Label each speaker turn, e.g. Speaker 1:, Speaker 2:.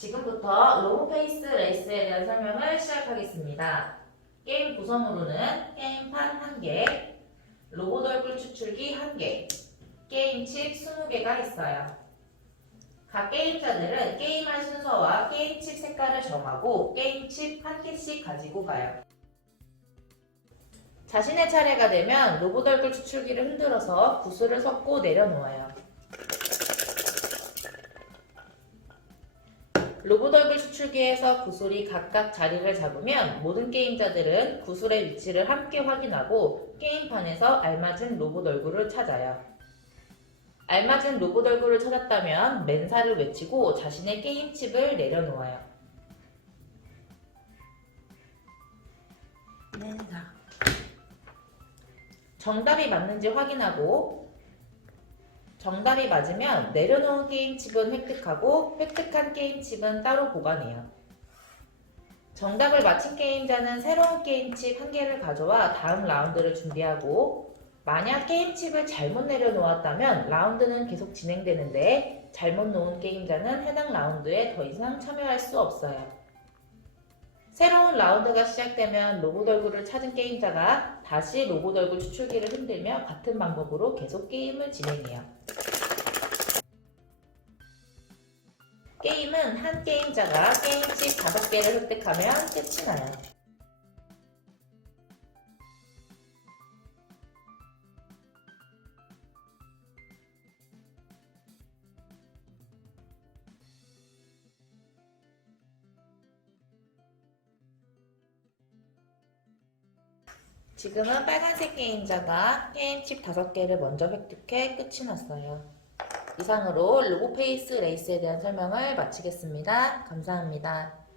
Speaker 1: 지금부터 로보페이스 레이스에 대한 설명을 시작하겠습니다. 게임 구성으로는 게임판 1개, 로봇 얼굴 추출기 1개, 게임칩 20개가 있어요. 각 게임자들은 게임할 순서와 게임칩 색깔을 정하고 게임칩 한 개씩 가지고 가요. 자신의 차례가 되면 로봇 얼굴 추출기를 흔들어서 구슬을 섞고 내려놓아요. 로봇 얼굴 추출기에서 구슬이 각각 자리를 잡으면 모든 게임자들은 구슬의 위치를 함께 확인하고 게임판에서 알맞은 로봇 얼굴을 찾아요. 알맞은 로봇 얼굴을 찾았다면 맨사를 외치고 자신의 게임 칩을 내려놓아요. 맨사. 정답이 맞는지 확인하고 정답이 맞으면 내려놓은 게임칩은 획득하고 획득한 게임칩은 따로 보관해요. 정답을 맞힌 게임자는 새로운 게임칩 한 개를 가져와 다음 라운드를 준비하고 만약 게임칩을 잘못 내려놓았다면 라운드는 계속 진행되는데 잘못 놓은 게임자는 해당 라운드에 더 이상 참여할 수 없어요. 새로운 라운드가 시작되면 얼굴을 찾은 게임자가 다시 얼굴 추출기를 흔들며 같은 방법으로 계속 게임을 진행해요. 게임은 한 게임자가 게임칩 5개를 획득하면 끝이 나요. 지금은 빨간색 게임자가 게임칩 5개를 먼저 획득해 끝이 났어요. 이상으로 로보페이스 레이스에 대한 설명을 마치겠습니다. 감사합니다.